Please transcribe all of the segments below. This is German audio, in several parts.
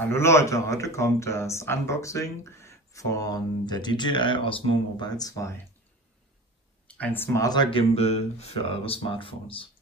Hallo Leute, heute kommt das Unboxing von der DJI Osmo Mobile 2. Ein smarter Gimbal für eure Smartphones.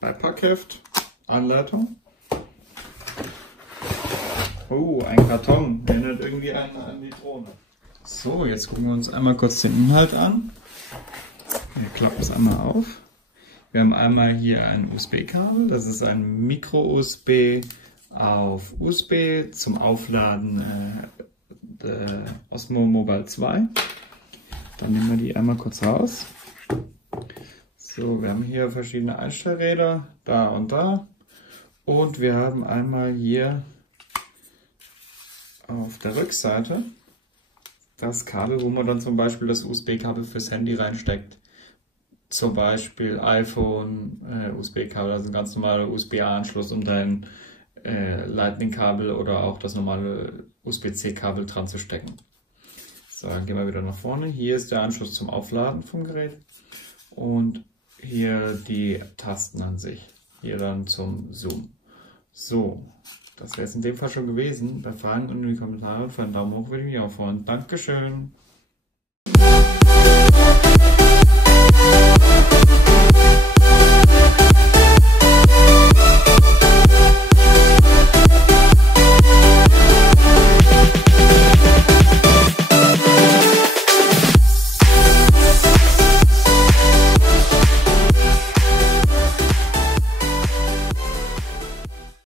Beipackheft, Anleitung. Oh, ein Karton, erinnert irgendwie an die Drohne. So, jetzt gucken wir uns einmal kurz den Inhalt an. Wir klappen es einmal auf. Wir haben einmal hier ein USB-Kabel, das ist ein Micro-USB auf USB zum Aufladen der Osmo Mobile 2. Dann nehmen wir die einmal kurz raus. So, wir haben hier verschiedene Einstellräder, da und da. Und wir haben einmal hier auf der Rückseite das Kabel, wo man dann zum Beispiel das USB-Kabel fürs Handy reinsteckt. Zum Beispiel iPhone, USB-Kabel, also ein ganz normaler USB-A-Anschluss, um dein Lightning-Kabel oder auch das normale USB-C-Kabel dran zu stecken. So, dann gehen wir wieder nach vorne. Hier ist der Anschluss zum Aufladen vom Gerät. Und hier die Tasten an sich. Hier dann zum Zoom. So, das wäre es in dem Fall schon gewesen. Bei Fragen und in die Kommentare für einen Daumen hoch würde ich mich auch freuen. Dankeschön!